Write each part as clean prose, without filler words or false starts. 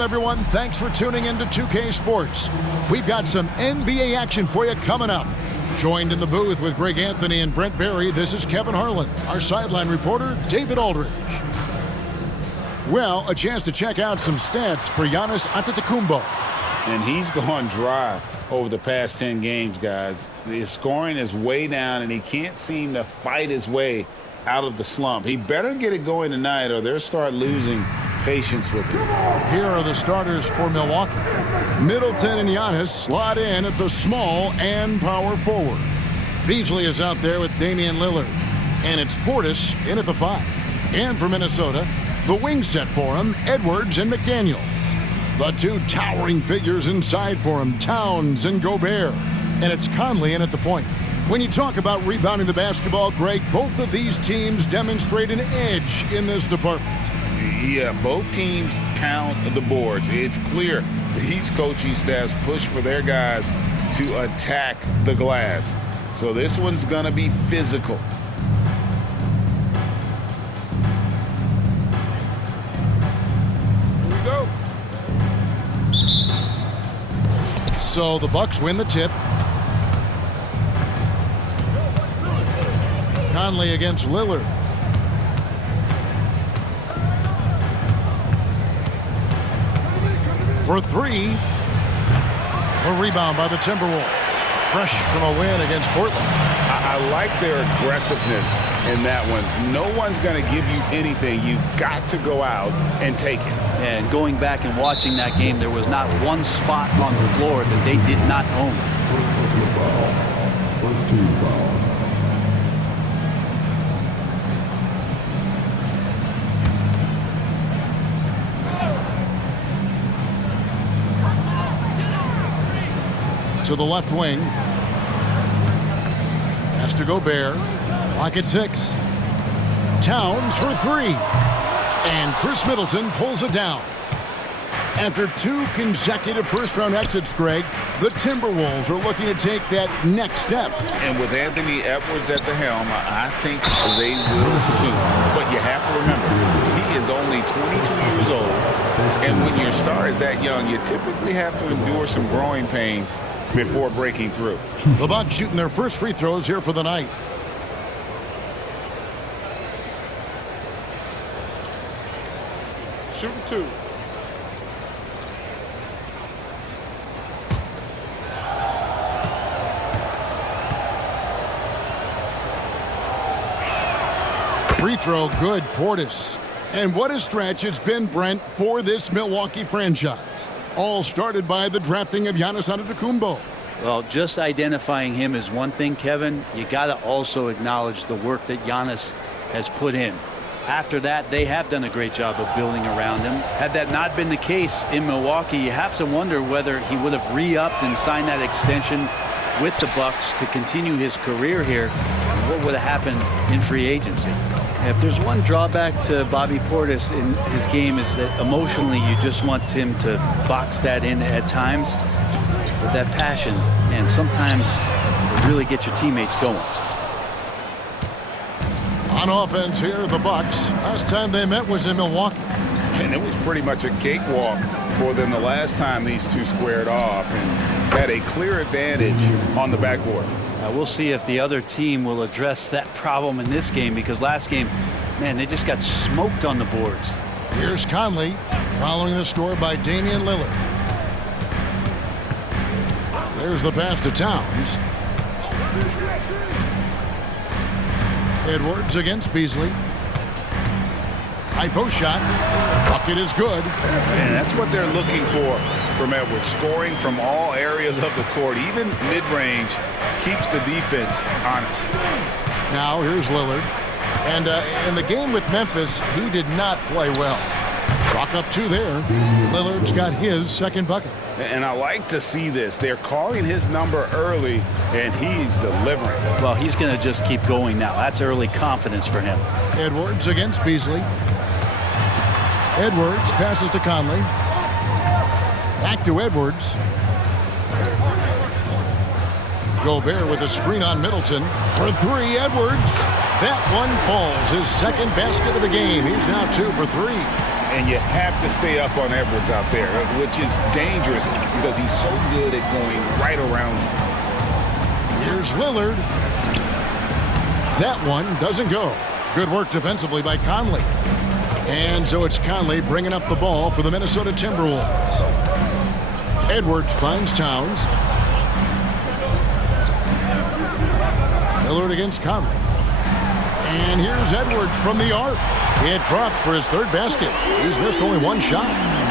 Everyone, thanks for tuning in to 2K Sports. We've got some NBA action for you coming up. Joined in the booth with Greg Anthony and Brent Barry, this is Kevin Harlan. Our sideline reporter, David Aldridge. Well, a chance to check out some stats for Giannis Antetokounmpo. And he's gone dry over the past 10 games, guys. His scoring is way down, and he can't seem to fight his way out of the slump. He better get it going tonight, or they'll start losing patience with him. Here are the starters for Milwaukee. Middleton and Giannis slot in at the small and power forward. Beasley is out there with Damian Lillard. And it's Portis in at the 5. And for Minnesota, the wing set for him, Edwards and McDaniels. The two towering figures inside for him, Towns and Gobert. And it's Conley in at the point. When you talk about rebounding the basketball, Greg, both of these teams demonstrate an edge in this department. Yeah, both teams pound the boards. It's clear these coaching staffs push for their guys to attack the glass. So this one's going to be physical. Here we go. So the Bucks win the tip. Conley against Lillard. For 3. A rebound by the Timberwolves. Fresh from a win against Portland. I like their aggressiveness in that one. No one's going to give you anything. You've got to go out and take it. And going back and watching that game, there was not one spot on the floor that they did not own. First team foul. To the left wing. Has to Gobert. Lock at 6. Towns for 3. And Chris Middleton pulls it down. After 2 consecutive first-round exits, Greg, the Timberwolves are looking to take that next step. And with Anthony Edwards at the helm, I think they will soon. But you have to remember, he is only 22 years old. And when your star is that young, you typically have to endure some growing pains before breaking through. The Bucks shooting their first free throws here for the night. Shooting 2. Free throw good, Portis. And what a stretch it's been, Brent, for this Milwaukee franchise. All started by the drafting of Giannis Antetokounmpo. Well, just identifying him is one thing, Kevin. You got to also acknowledge the work that Giannis has put in. After that, they have done a great job of building around him. Had that not been the case in Milwaukee, you have to wonder whether he would have re-upped and signed that extension with the Bucks to continue his career here. And what would have happened in free agency? If there's one drawback to Bobby Portis in his game is that emotionally you just want him to box that in at times with that passion, and sometimes really get your teammates going. On offense here, the Bucks. Last time they met was in Milwaukee. And it was pretty much a cakewalk for them the last time these two squared off and had a clear advantage on the backboard. We'll see if the other team will address that problem in this game, because last game, man, they just got smoked on the boards. Here's Conley following the score by Damian Lillard. There's the pass to Towns. Edwards against Beasley. High post shot. Bucket is good. And that's what they're looking for from Edwards. Scoring from all areas of the court, even mid-range, keeps the defense honest. Now here's Lillard. And in the game with Memphis, he did not play well. Chalk up 2 there. Lillard's got his second bucket. And I like to see this. They're calling his number early, and he's delivering. Well, he's going to just keep going now. That's early confidence for him. Edwards against Beasley. Edwards passes to Conley. Back to Edwards. Gobert with a screen on Middleton. For 3, Edwards. That one falls. His second basket of the game. He's now 2 for 3. And you have to stay up on Edwards out there, which is dangerous because he's so good at going right around you. Here's Lillard. That one doesn't go. Good work defensively by Conley. And so it's Conley bringing up the ball for the Minnesota Timberwolves. Edwards finds Towns. Lillard against Conley. And here's Edwards from the arc. It drops for his third basket. He's missed only one shot.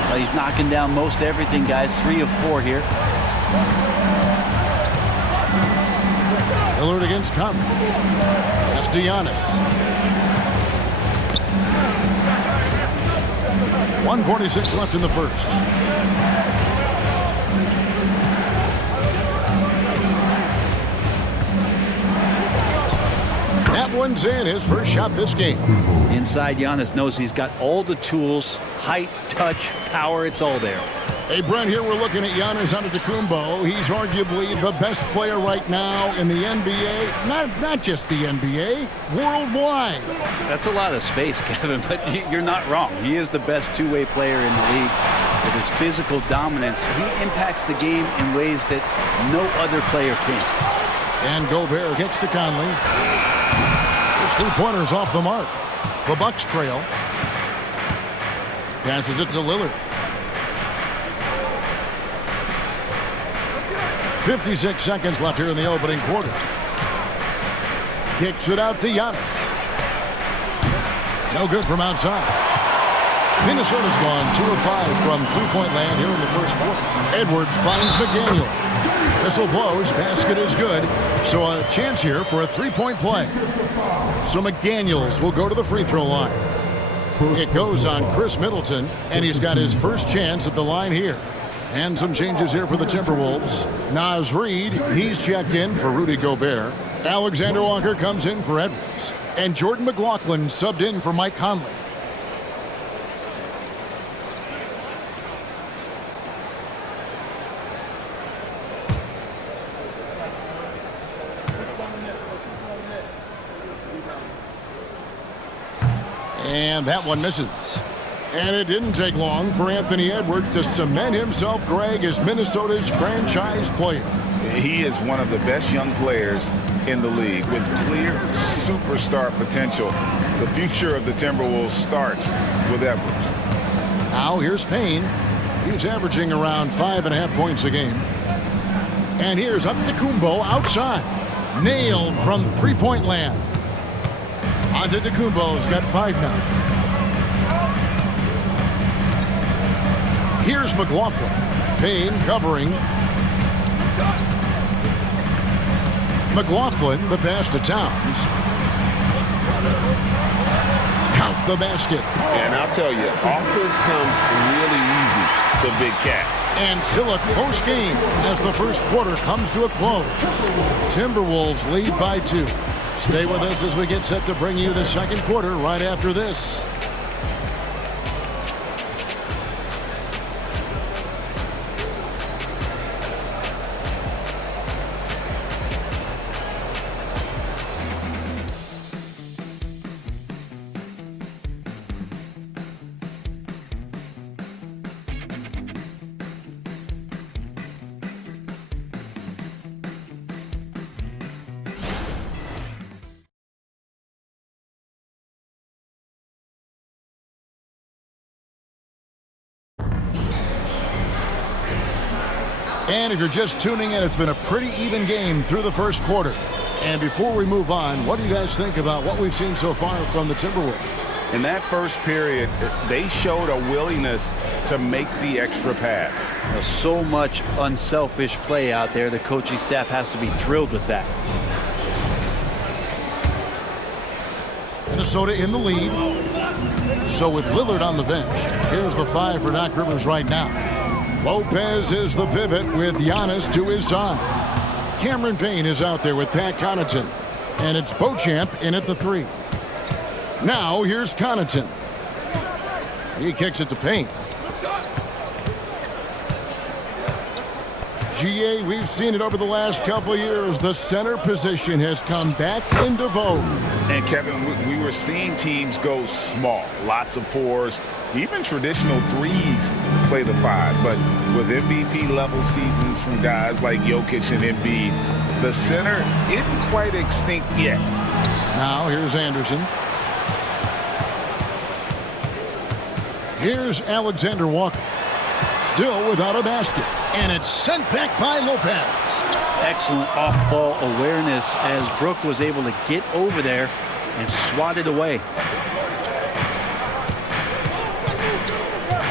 Well, he's knocking down most everything, guys. 3 of 4 here. Lillard against Conley. That's Giannis. 1:46 left in the first. That one's in, his first shot this game. Inside, Giannis knows he's got all the tools, height, touch, power, it's all there. Hey, Brent, here we're looking at Giannis Antetokounmpo. He's arguably the best player right now in the NBA. Not just the NBA, worldwide. That's a lot of space, Kevin, but you're not wrong. He is the best two-way player in the league. With his physical dominance, he impacts the game in ways that no other player can. And Gobert gets to Conley. His three-pointers off the mark. The Bucks trail. Passes it to Lillard. 56 seconds left here in the opening quarter. Kicks it out to Giannis. No good from outside. Minnesota's gone 2 of 5 from three-point land here in the first quarter. Edwards finds McDaniel. Whistle blows, basket is good. So a chance here for a three-point play. So McDaniels will go to the free throw line. It goes on Chris Middleton, and he's got his first chance at the line here. And some changes here for the Timberwolves. Naz Reid, he's checked in for Rudy Gobert. Alexander Walker comes in for Edwards. And Jordan McLaughlin subbed in for Mike Conley. And that one misses. And it didn't take long for Anthony Edwards to cement himself, Greg, as Minnesota's franchise player. He is one of the best young players in the league with clear superstar potential. The future of the Timberwolves starts with Edwards. Now here's Payne. He's averaging around 5.5 points a game. And here's Antetokounmpo outside. Nailed from three-point land. Antetokounmpo's got 5 now. Here's McLaughlin. Payne covering. McLaughlin, the pass to Towns. Count the basket. And I'll tell you, offense comes really easy to Big Cat. And still a close game as the first quarter comes to a close. Timberwolves lead by 2. Stay with us as we get set to bring you the second quarter right after this. And if you're just tuning in, it's been a pretty even game through the first quarter. And before we move on, what do you guys think about what we've seen so far from the Timberwolves? In that first period, they showed a willingness to make the extra pass. So much unselfish play out there. The coaching staff has to be thrilled with that. Minnesota in the lead. So with Lillard on the bench, here's the 5 for Doc Rivers right now. Lopez is the pivot with Giannis to his side. Cameron Payne is out there with Pat Connaughton. And it's Beauchamp in at the 3. Now here's Connaughton. He kicks it to Payne. GA, we've seen it over the last couple of years. The center position has come back into vogue. And, Kevin, we were seeing teams go small. Lots of fours, even traditional threes play the five. But with MVP-level seasons from guys like Jokic and Embiid, the center isn't quite extinct yet. Now, here's Anderson. Here's Alexander Walker. Still without a basket. And it's sent back by Lopez. Excellent off-ball awareness as Brook was able to get over there and swat it away.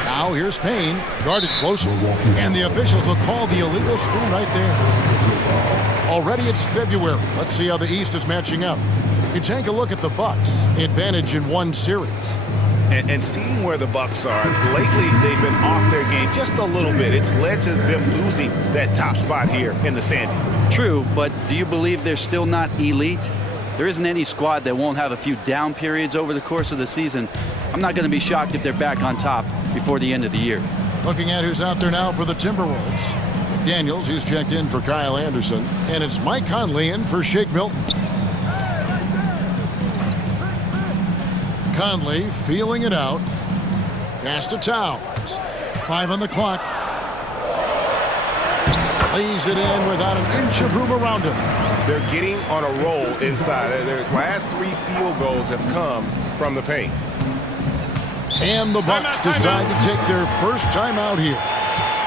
Now here's Payne, guarded closely. And the officials will call the illegal screen right there. Already it's February. Let's see how the East is matching up. You take a look at the Bucks. Advantage in one series. And seeing where the Bucks are, lately they've been off their game just a little bit. It's led to them losing that top spot here in the standing. True, but do you believe they're still not elite? There isn't any squad that won't have a few down periods over the course of the season. I'm not going to be shocked if they're back on top before the end of the year. Looking at who's out there now for the Timberwolves. Daniels, who's checked in for Kyle Anderson. And it's Mike Conley in for Shake Milton. Conley feeling it out. Pass to Towns. 5 on the clock. Lays it in without an inch of room around him. They're getting on a roll inside. Their last 3 field goals have come from the paint. And the Bucks decide to take their first time out here.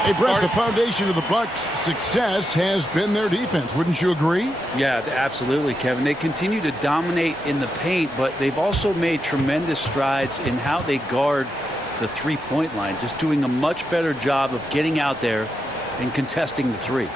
Hey, Brett, the foundation of the Bucks' success has been their defense. Wouldn't you agree? Yeah, absolutely, Kevin. They continue to dominate in the paint, but they've also made tremendous strides in how they guard the three-point line, just doing a much better job of getting out there and contesting the three.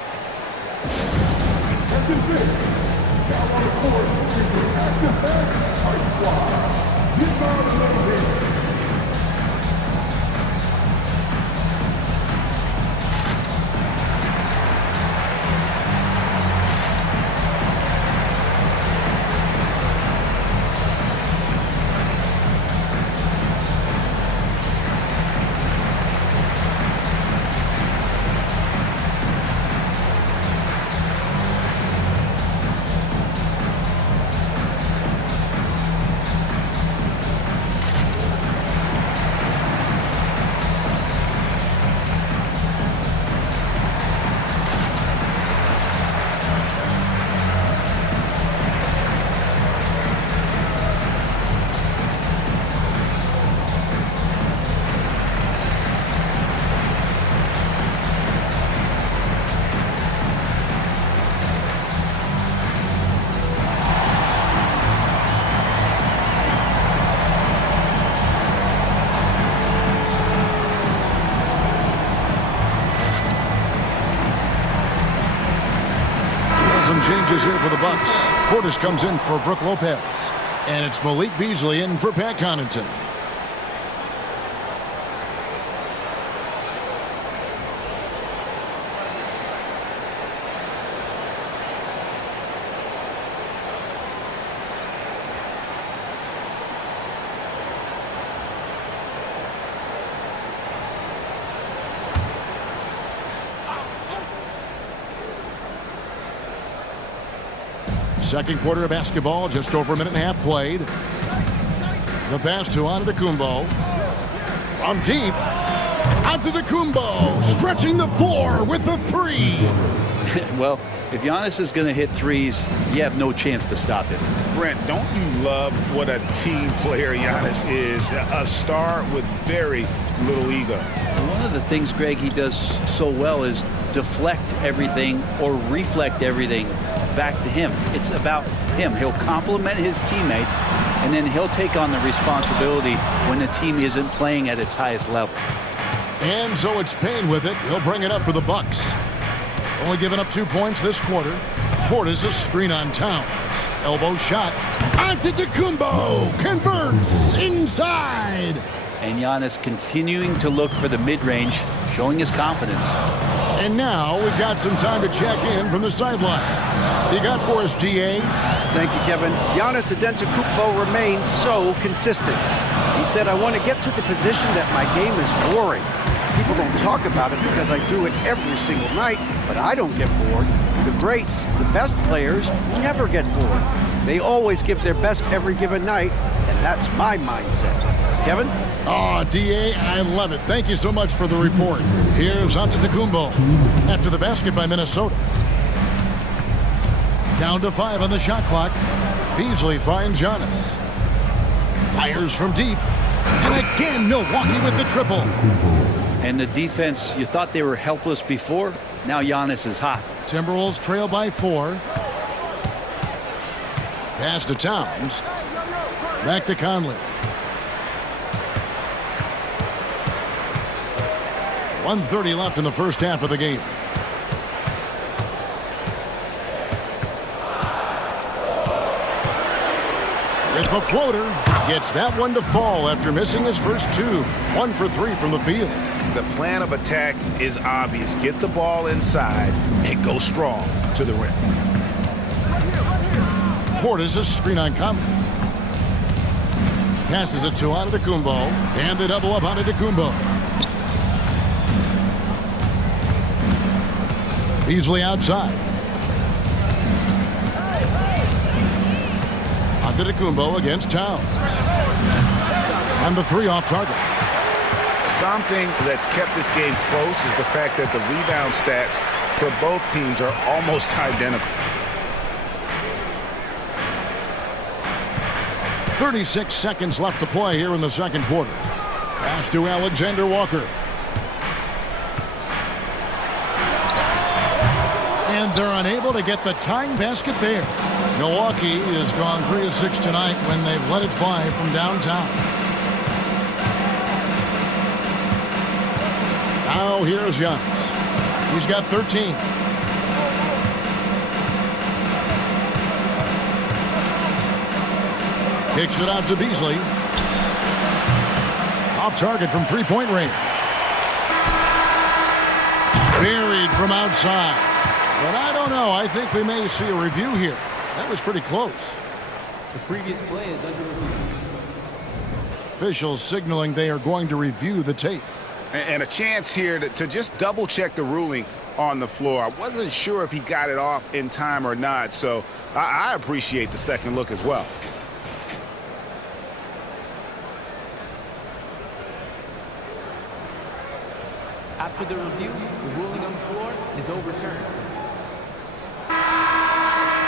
Changes here for the Bucks. Portis comes in for Brook Lopez. And it's Malik Beasley in for Pat Connaughton. Second quarter of basketball, just over a minute and a half played. The pass to Antetokounmpo. From deep, Antetokounmpo stretching the floor with the three. Well, if Giannis is going to hit threes, you have no chance to stop him. Brent, don't you love what a team player Giannis is? A star with very little ego. One of the things, Greg, he does so well is deflect everything or reflect everything back to him. It's about him. He'll compliment his teammates, and then he'll take on the responsibility when the team isn't playing at its highest level. And so it's Payne with it. He'll bring it up for the Bucks. Only giving up 2 points this quarter. Portis a screen on Towns. Elbow shot. Antetokounmpo converts inside. And Giannis continuing to look for the mid-range, showing his confidence. And now we've got some time to check in from the sideline. You got for us, GA? Thank you, Kevin. Giannis Antetokounmpo remains so consistent. He said, I want to get to the position that my game is boring. People don't talk about it because I do it every single night, but I don't get bored. The greats, the best players, never get bored. They always give their best every given night, and that's my mindset. Kevin? Oh, D.A., I love it. Thank you so much for the report. Here's Antetokounmpo after the basket by Minnesota. Down to 5 on the shot clock. Beasley finds Giannis. Fires from deep. And again, Milwaukee with the triple. And the defense, you thought they were helpless before. Now Giannis is hot. Timberwolves trail by 4. Pass to Towns. Back to Conley. 1:30 left in the first half of the game. With the floater, gets that one to fall after missing his first 2. 1 for 3 from the field. The plan of attack is obvious. Get the ball inside and go strong to the rim. Portis a screen on Conley. Passes it to Antetokounmpo, and they double up on Antetokounmpo. Beasley outside. Antetokounmpo against Towns. And the 3 off target. Something that's kept this game close is the fact that the rebound stats for both teams are almost identical. 36 seconds left to play here in the second quarter. Pass to Alexander Walker. And they're unable to get the tying basket there. Milwaukee has gone 3 of 6 tonight when they've let it fly from downtown. Now here's Giannis. He's got 13. Kicks it out to Beasley. Off target from three-point range. Buried from outside. But I don't know. I think we may see a review here. That was pretty close. The previous play is under review. Officials signaling they are going to review the tape. And a chance here to just double-check the ruling on the floor. I wasn't sure if he got it off in time or not, so I appreciate the second look as well. After the review, the ruling on the floor is overturned.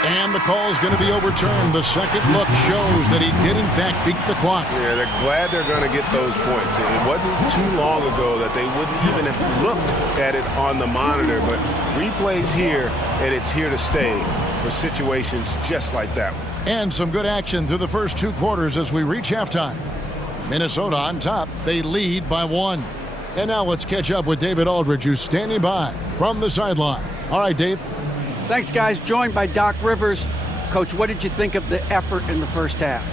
And the call is going to be overturned. The second look shows that he did, in fact, beat the clock. Yeah, they're glad they're going to get those points. It wasn't too long ago that they wouldn't even have looked at it on the monitor, but replays here, and it's here to stay for situations just like that one. And some good action through the first 2 quarters as we reach halftime. Minnesota on top. They lead by 1. And now let's catch up with David Aldridge, who's standing by from the sideline. All right, Dave. Thanks, guys. Joined by Doc Rivers. Coach, what did you think of the effort in the first half?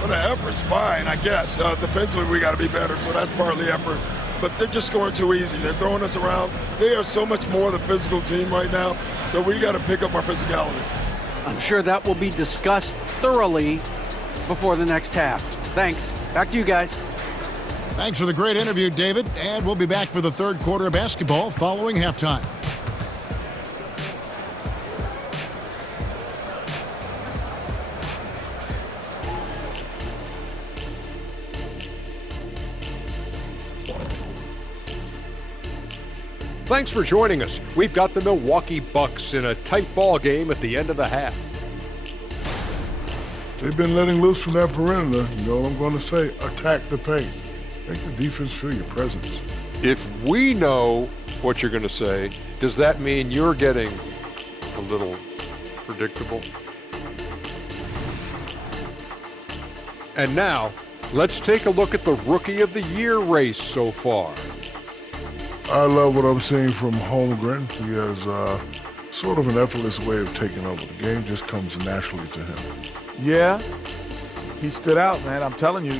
Well, the effort's fine, I guess. Defensively, we got to be better, so that's part of the effort. But they're just scoring too easy. They're throwing us around. They are so much more the physical team right now, so we got to pick up our physicality. I'm sure that will be discussed thoroughly before the next half. Thanks. Back to you guys. Thanks for the great interview, David. And we'll be back for the third quarter of basketball following halftime. Thanks for joining us. We've got the Milwaukee Bucks in a tight ball game at the end of the half. They've been letting loose from that perimeter. You know what I'm going to say? Attack the paint. Make the defense feel your presence. If we know what you're going to say, does that mean you're getting a little predictable? And now, let's take a look at the Rookie of the Year race so far. I love what I'm seeing from Holmgren. He has sort of an effortless way of taking over. The game just comes naturally to him. Yeah, he stood out, man. I'm telling you,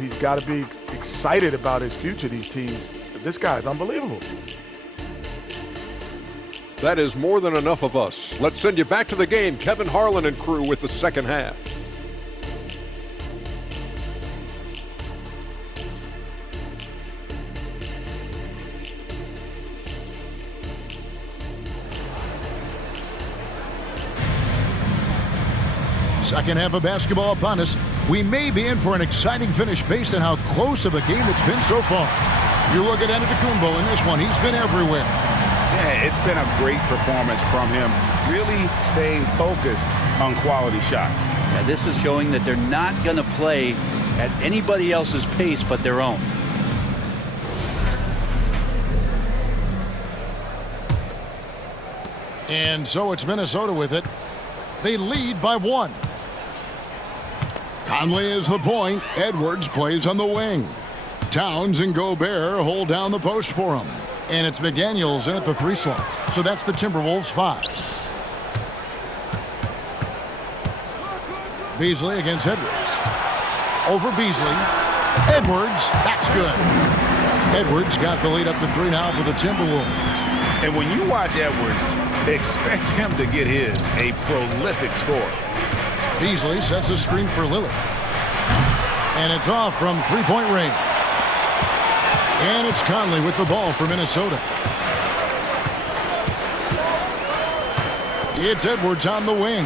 he's got to be excited about his future, these teams. This guy's unbelievable. That is more than enough of us. Let's send you back to the game. Kevin Harlan and crew with the second half. Second half of basketball upon us. We may be in for an exciting finish based on how close of a game it's been so far. You look at Antetokounmpo in this one. He's been everywhere. Yeah, it's been a great performance from him, really staying focused on quality shots. Yeah, this is showing that they're not going to play at anybody else's pace but their own. And so it's Minnesota with it. They lead by 1. Conley is the point. Edwards plays on the wing. Towns and Gobert hold down the post for him. And it's McDaniels in at the 3 slot. So that's the Timberwolves 5. Beasley against Edwards. Over Beasley. Edwards. That's good. Edwards got the lead up to 3 now for the Timberwolves. And when you watch Edwards, expect him to get a prolific score. Beasley sets a screen for Lillard. And it's off from 3-point range. And it's Conley with the ball for Minnesota. It's Edwards on the wing.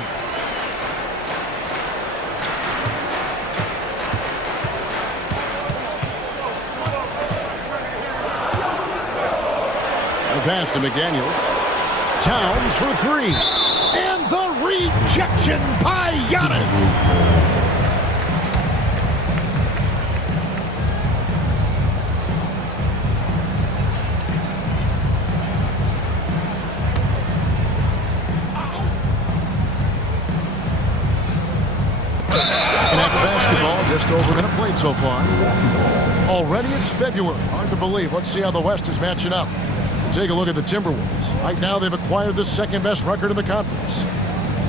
The pass to McDaniels. Towns for 3. And the rejection by Giannis. Just over a minute played so far. Already it's February. Hard to believe. Let's see how the West is matching up. Take a look at the Timberwolves. Right now they've acquired the second best record in the conference.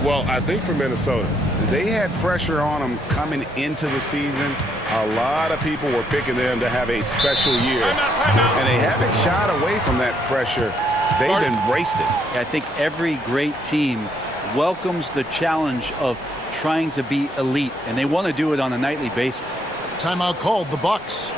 Well, I think for Minnesota, They had pressure on them coming into the season. A lot of people were picking them to have a special year. And they haven't shied away from that pressure. They've embraced it. I think every great team welcomes the challenge of trying to be elite, and they want to do it on a nightly basis. Timeout called, the Bucks.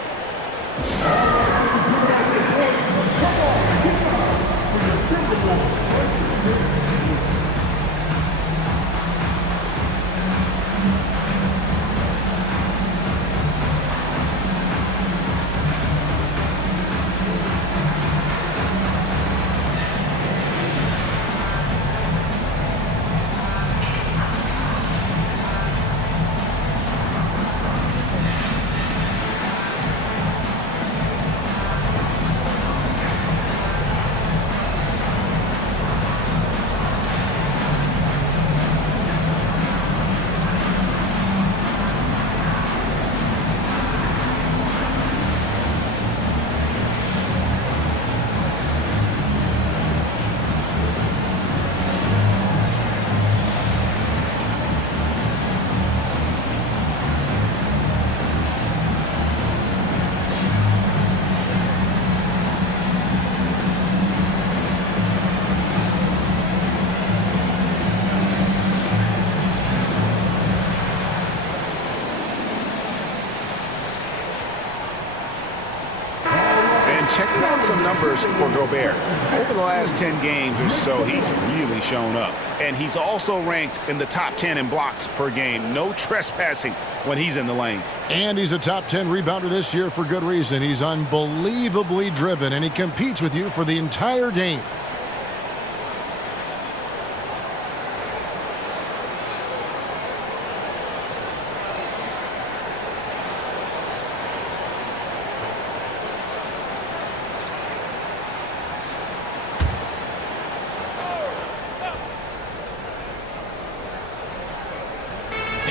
Checking out some numbers for Gobert. Over the last 10 games or so, he's really shown up. And he's also ranked in the top 10 in blocks per game. No trespassing when he's in the lane. And he's a top 10 rebounder this year for good reason. He's unbelievably driven, and he competes with you for the entire game.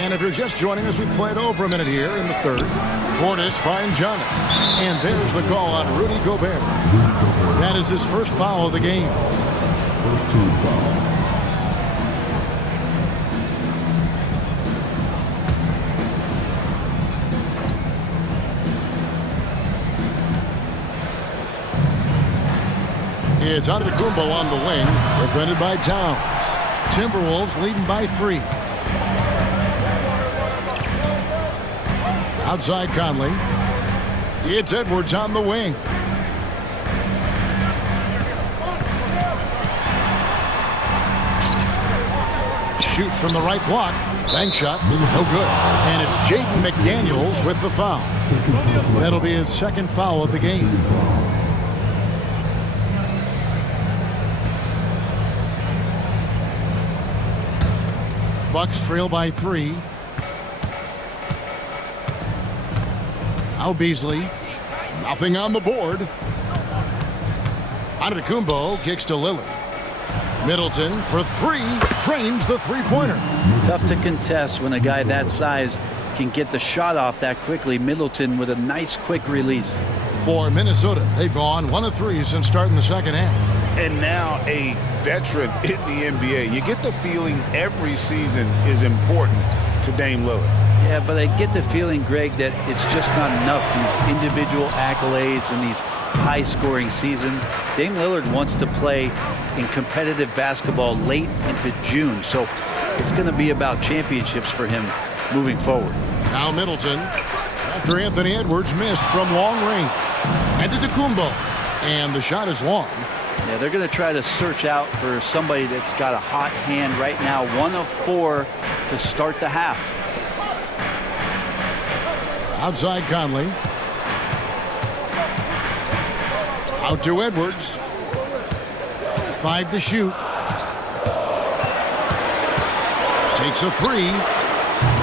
And if you're just joining us, we played over a minute here in the third. Portis finds Giannis. And there's the call on Rudy Gobert. That is his first foul of the game. First team foul. It's Antetokounmpo on the wing, defended by Towns. Timberwolves leading by 3. Outside Conley. It's Edwards on the wing. Shoots from the right block. Bank shot, no good. And it's Jaden McDaniels with the foul. That'll be his second foul of the game. Bucks trail by 3. Now Beasley. Nothing on the board. Antetokounmpo kicks to Lillard. Middleton for 3. Drains the three-pointer. Tough to contest when a guy that size can get the shot off that quickly. Middleton with a nice quick release. For Minnesota, they've gone 1 of 3 since starting the second half. And now a veteran in the NBA. You get the feeling every season is important to Dame Lillard. Yeah, but I get the feeling, Greg, that it's just not enough, these individual accolades and these high-scoring seasons. Dame Lillard wants to play in competitive basketball late into June, so it's going to be about championships for him moving forward. Now Middleton, after Anthony Edwards missed from long range. Antetokounmpo, and the shot is long. Yeah, they're going to try to search out for somebody that's got a hot hand right now. 1 of 4 to start the half. Outside Conley. Out to Edwards. 5 to shoot. Takes a 3.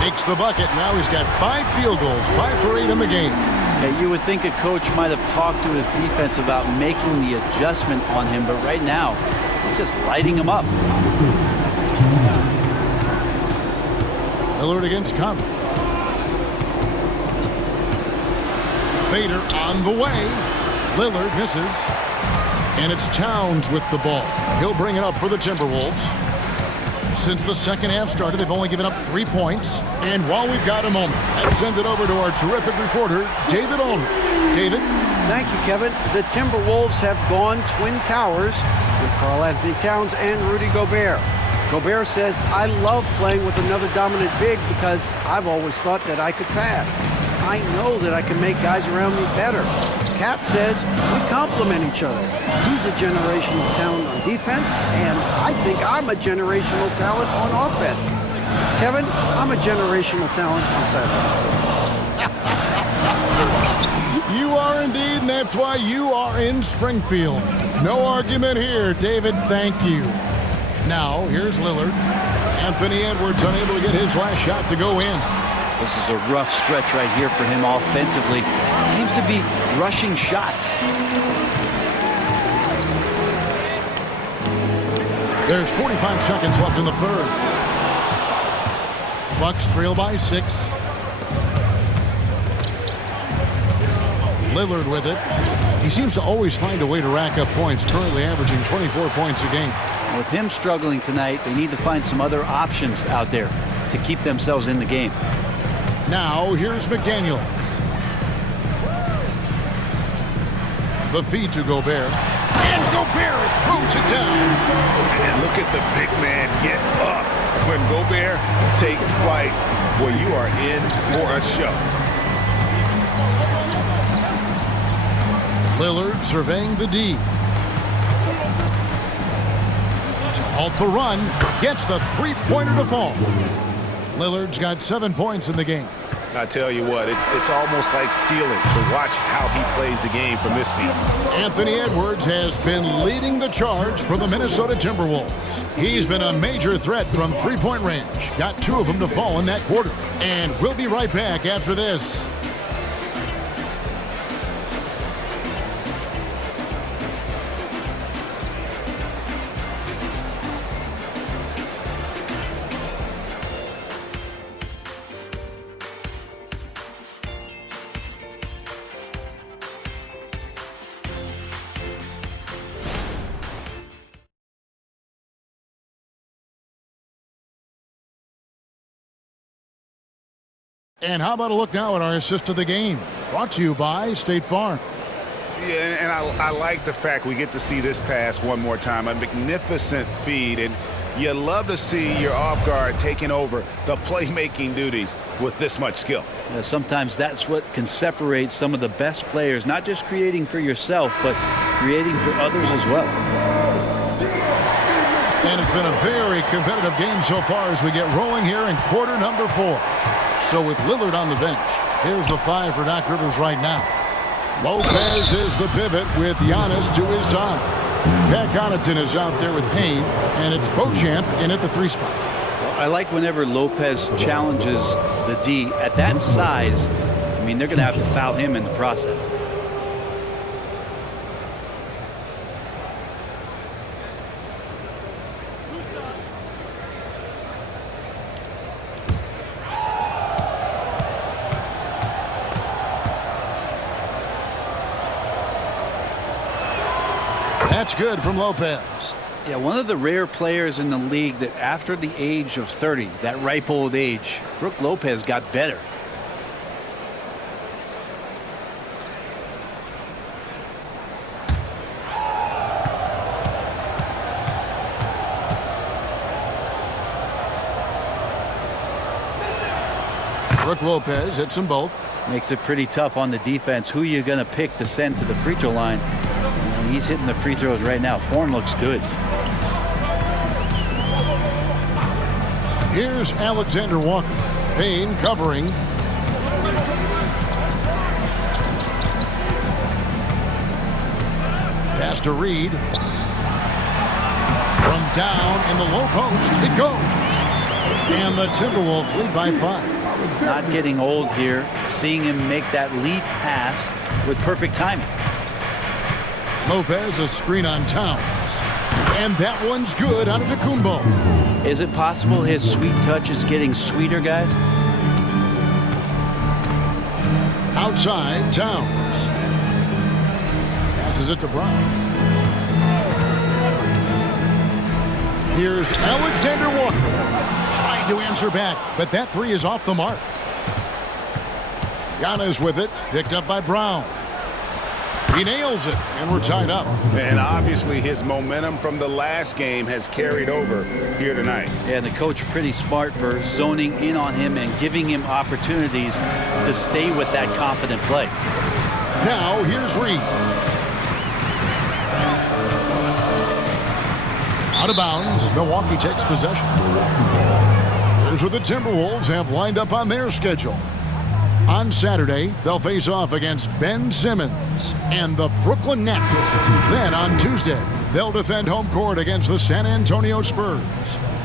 Makes the bucket. Now he's got 5 field goals. 5 for 8 in the game. Yeah, you would think a coach might have talked to his defense about making the adjustment on him, but right now he's just lighting him up. Lillard against Conley. Fader on the way. Lillard misses. And it's Towns with the ball. He'll bring it up for the Timberwolves. Since the second half started, they've only given up 3 points. And while we've got a moment, let's send it over to our terrific reporter, David Aldridge. David? Thank you, Kevin. The Timberwolves have gone Twin Towers with Karl-Anthony Towns and Rudy Gobert. Gobert says, I love playing with another dominant big because I've always thought that I could pass. I know that I can make guys around me better. Cat says we complement each other. He's a generational talent on defense, and I think I'm a generational talent on offense. Kevin, I'm a generational talent on sideline. You are indeed, and that's why you are in Springfield. No argument here, David. Thank you. Now, here's Lillard. Anthony Edwards unable to get his last shot to go in. This is a rough stretch right here for him offensively. Seems to be rushing shots. There's 45 seconds left in the third. Bucks trail by 6. Lillard with it. He seems to always find a way to rack up points, currently averaging 24 points a game. With him struggling tonight, they need to find some other options out there to keep themselves in the game. Now, here's McDaniels. The feed to Gobert. And Gobert throws it down. And look at the big man get up. When Gobert takes flight, well, you are in for a show. Lillard surveying the D. To halt the run, gets the three-pointer to fall. Lillard's got 7 points in the game. I tell you what, it's almost like stealing to watch how he plays the game from this seat. Anthony Edwards has been leading the charge for the Minnesota Timberwolves. He's been a major threat from three-point range. Got 2 of them to fall in that quarter. And we'll be right back after this. And how about a look now at our assist of the game? Brought to you by State Farm. Yeah, and I like the fact we get to see this pass one more time. A magnificent feed, and you love to see your off guard taking over the playmaking duties with this much skill. Yeah, sometimes that's what can separate some of the best players, not just creating for yourself, but creating for others as well. And it's been a very competitive game so far as we get rolling here in quarter number 4. So with Lillard on the bench, here's the 5 for Doc Rivers right now. Lopez is the pivot with Giannis to his side. Pat Connaughton is out there with Payne, and it's Beauchamp in at the 3 spot. Well, I like whenever Lopez challenges the D at that size. I mean, they're going to have to foul him in the process. That's good from Lopez. Yeah, one of the rare players in the league that after the age of 30, that ripe old age, Brook Lopez got better. Brook Lopez hits them both. Makes it pretty tough on the defense. Who you going to pick to send to the free throw line? And he's hitting the free throws right now. Form looks good. Here's Alexander Walker. Payne covering. Pass to Reed. From down in the low post, it goes. And the Timberwolves lead by 5. Not getting old here. Seeing him make that lead pass with perfect timing. Lopez, a screen on Towns. And that one's good out of Kumbo. Is it possible his sweet touch is getting sweeter, guys? Outside, Towns. Passes it to Brown. Here's Alexander Walker. Trying to answer back, but that 3 is off the mark. Giannis with it, picked up by Brown. He nails it, and we're tied up. And obviously his momentum from the last game has carried over here tonight. Yeah, the coach pretty smart for zoning in on him and giving him opportunities to stay with that confident play. Now, here's Reed. Out of bounds, Milwaukee takes possession. Here's what the Timberwolves have lined up on their schedule. On Saturday, they'll face off against Ben Simmons and the Brooklyn Nets. Then on Tuesday, they'll defend home court against the San Antonio Spurs.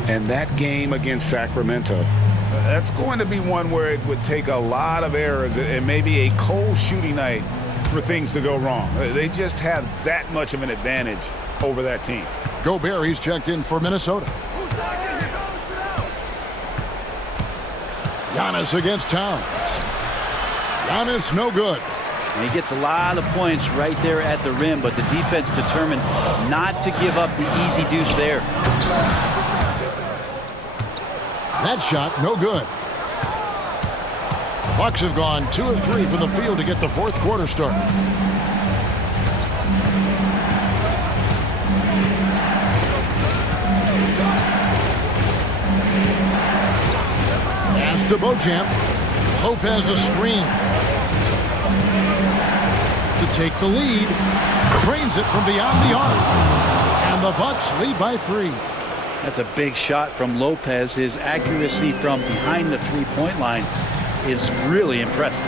And that game against Sacramento, that's going to be one where it would take a lot of errors and maybe a cold shooting night for things to go wrong. They just have that much of an advantage over that team. Gobert, he's checked in for Minnesota. Giannis against Towns. Giannis, no good. And he gets a lot of points right there at the rim, but the defense determined not to give up the easy deuce there. That shot, no good. The Bucks have gone 2 of 3 from the field to get the 4th quarter started. Pass to Beauchamp. Lopez a screen. To take the lead. Drains it from beyond the arc. And the Bucks lead by 3. That's a big shot from Lopez. His accuracy from behind the three-point line is really impressive.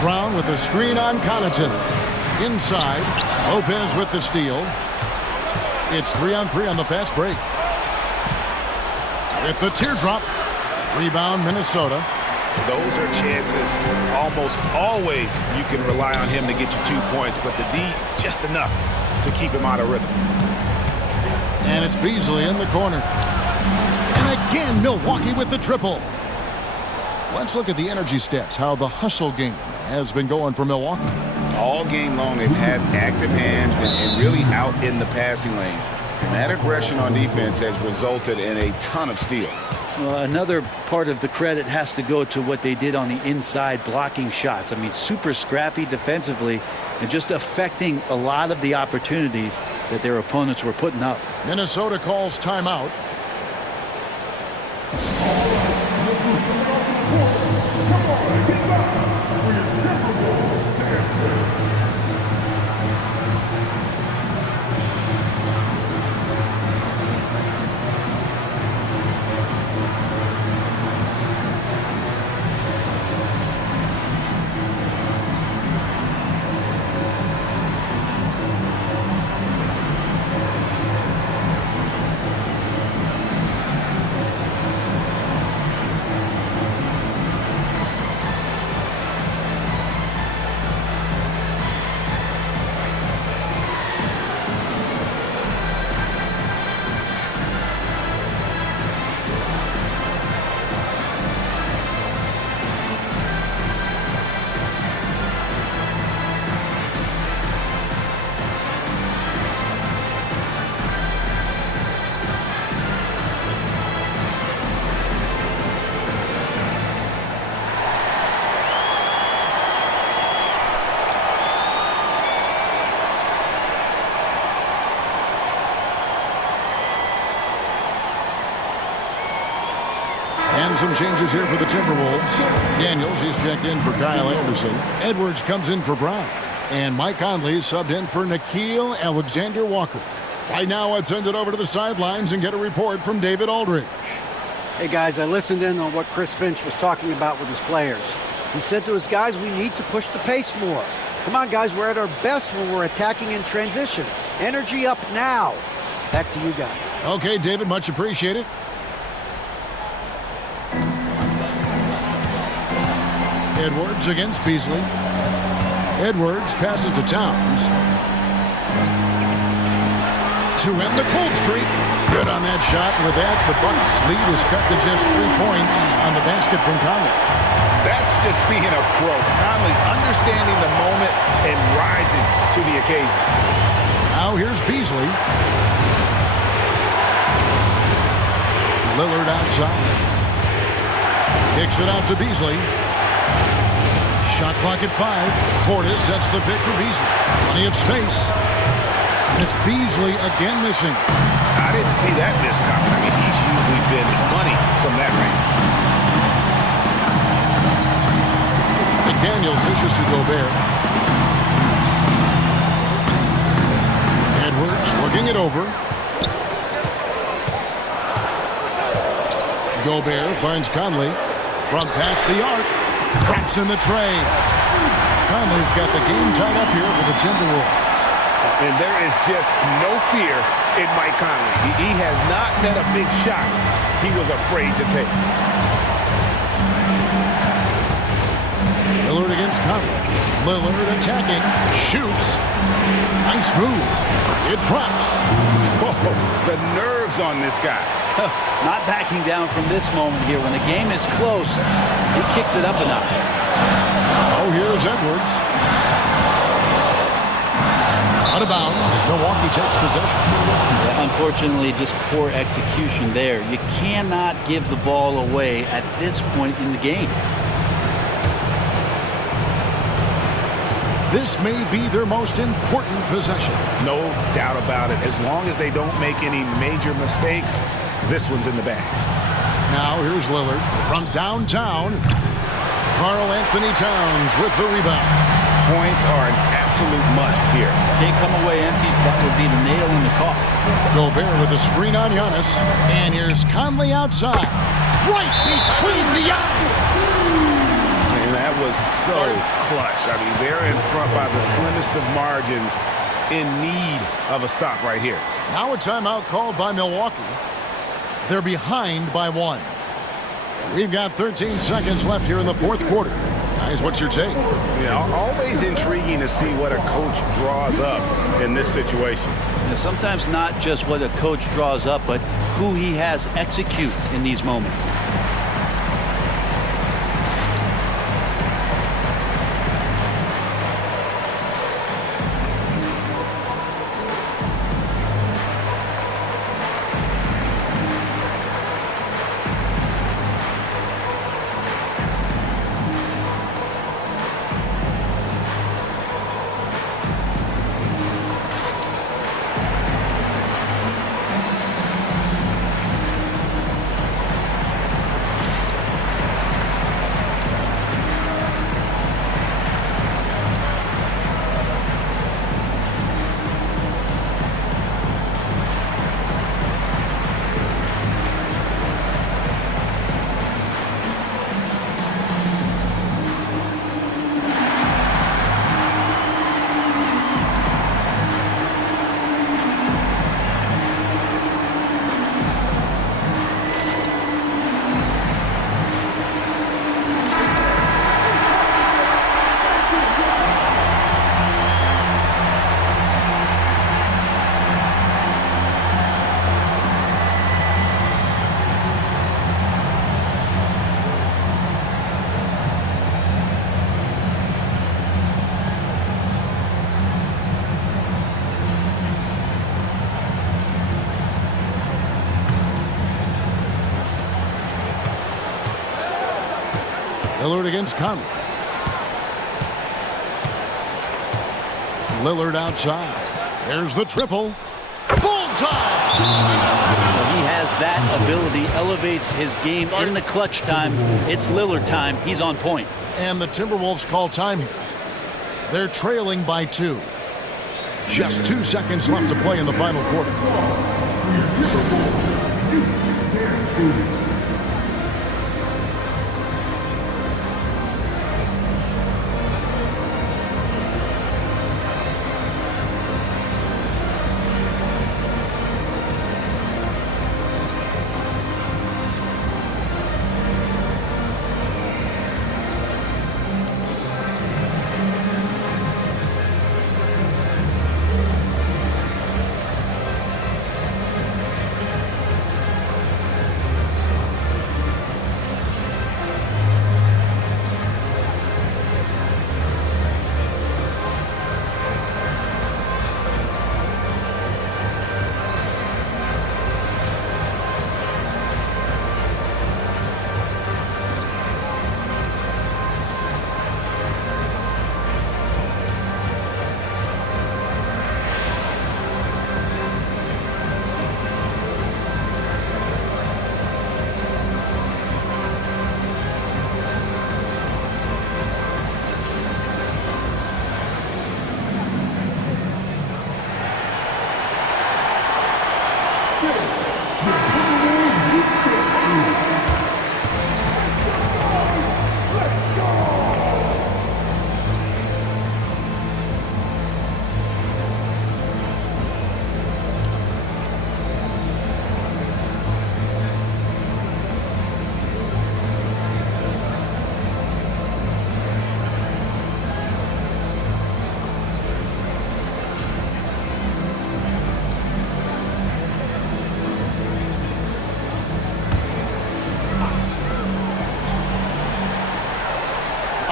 Brown with the screen on Connaughton. Inside. Lopez with the steal. It's 3-on-3 on the fast break. With the teardrop. Rebound, Minnesota. Those are chances. Almost always you can rely on him to get you 2 points, but the D just enough to keep him out of rhythm. And it's Beasley in the corner. And again, Milwaukee with the triple. Let's look at the energy stats, how the hustle game has been going for Milwaukee. All game long, they've had active hands and really out in the passing lanes. And that aggression on defense has resulted in a ton of steals. Well, another part of the credit has to go to what they did on the inside, blocking shots. I mean, super scrappy defensively and just affecting a lot of the opportunities that their opponents were putting up. Minnesota calls timeout. some changes here for the Timberwolves. Daniels, he's checked in for Kyle Anderson. Edwards comes in for Brown. And Mike Conley subbed in for Nickeil Alexander-Walker. Right now, let's send it over to the sidelines and get a report from David Aldridge. Hey, guys, I listened in on what Chris Finch was talking about with his players. He said to his guys, we need to push the pace more. Come on, guys, we're at our best when we're attacking in transition. Energy up now. Back to you guys. Okay, David, much appreciated. Edwards against Beasley. Edwards passes to Towns. To end the cold streak. Good on that shot. And with that, the Bucks' lead is cut to just 3 points on the basket from Conley. That's just being a pro. Conley understanding the moment and rising to the occasion. Now here's Beasley. Lillard outside. Kicks it out to Beasley. Shot clock at 5. Portis sets the pick for Beasley. Plenty of space. And it's Beasley again missing. I didn't see that miss coming. I mean, he's usually been money from that range. McDaniels dishes to Gobert. Edwards working it over. Gobert finds Conley. From past the arc. Traps in the tray. Conley's got the game tied up here for the Timberwolves. And there is just no fear in Mike Conley. He has not met a big shot he was afraid to take. Lillard against Conley. Lillard attacking. Shoots. Nice move. It drops. Whoa, the nerves on this guy. Not backing down from this moment here. When the game is close, he kicks it up a notch. Oh, here's Edwards. Out of bounds. Milwaukee takes possession. Yeah, unfortunately, just poor execution there. You cannot give the ball away at this point in the game. This may be their most important possession. No doubt about it. As long as they don't make any major mistakes, this one's in the bag. Now here's Lillard from downtown. Karl Anthony Towns with the rebound. Points are an absolute must here. Can't come away empty. That would be the nail in the coffin. Gobert with a screen on Giannis. And here's Conley outside. Right between the eyes. And that was so clutch. I mean, they're in front by the slimmest of margins, in need of a stop right here. Now a timeout called by Milwaukee. They're behind by 1. We've got 13 seconds left here in the fourth quarter. Guys, what's your take? Yeah, always intriguing to see what a coach draws up in this situation. And sometimes not just what a coach draws up, but who he has execute in these moments. Lillard against Conley. Lillard outside. There's the triple. Bullseye! Well, he has has that ability, elevates his game in the clutch time. It's Lillard time. He's on point. And the Timberwolves call time here. They're trailing by 2. Just 2 seconds left to play in the final quarter.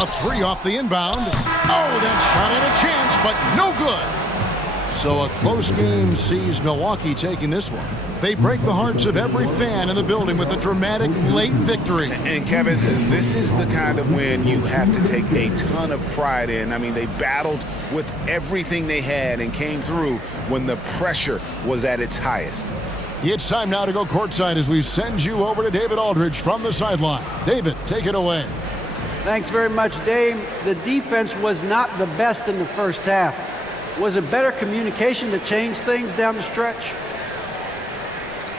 A 3 off the inbound. Oh, that shot had a chance, but no good. So a close game sees Milwaukee taking this one. They break the hearts of every fan in the building with a dramatic late victory. And Kevin, this is the kind of win you have to take a ton of pride in. I mean, they battled with everything they had and came through when the pressure was at its highest. It's time now to go courtside as we send you over to David Aldridge from the sideline. David, take it away. Thanks very much, Dave. The defense was not the best in the first half. Was it better communication that changed things down the stretch?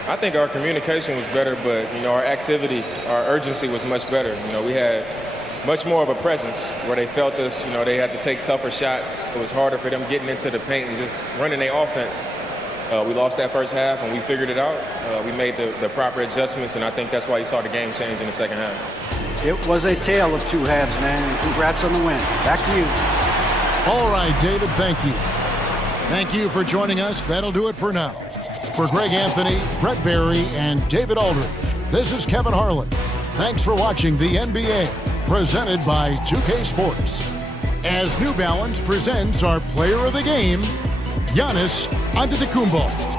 I think our communication was better, but, our activity, our urgency was much better. We had much more of a presence where they felt us. They had to take tougher shots. It was harder for them getting into the paint and just running their offense. We lost that first half, and we figured it out. We made the proper adjustments, and I think that's why you saw the game change in the second half. It was a tale of two halves, man, and congrats on the win. Back to you. All right, David, thank you. Thank you for joining us. That'll do it for now. For Greg Anthony, Brett Barry, and David Aldridge, this is Kevin Harlan. Thanks for watching the NBA, presented by 2K Sports. As New Balance presents our player of the game, Giannis Antetokounmpo.